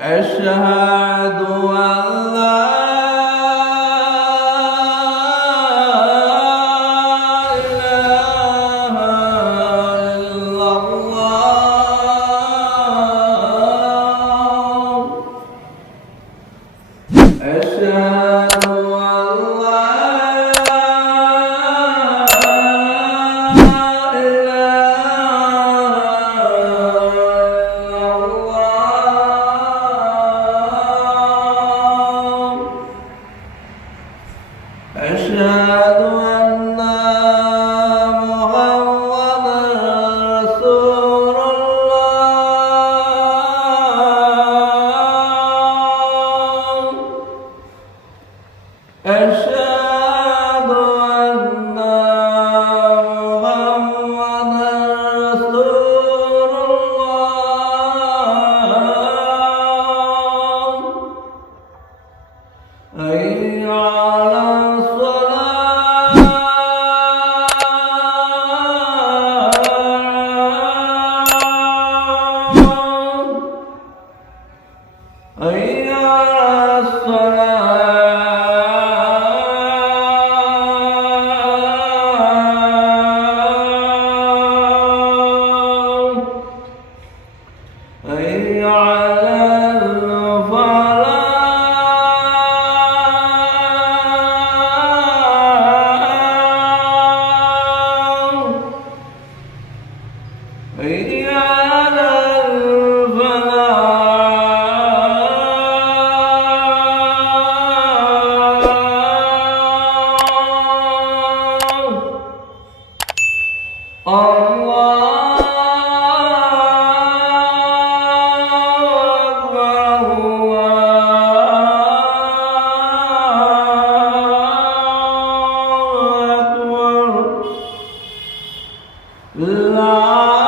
أشهد أن لا إله إلا الله. أشهد أن لا أشهد أن محمدًا رسول الله. أشهد أن محمدًا رسول الله. حي على حي على الصلاة. حي على الفلاح. حي على الله أكبر الله أكبر. لا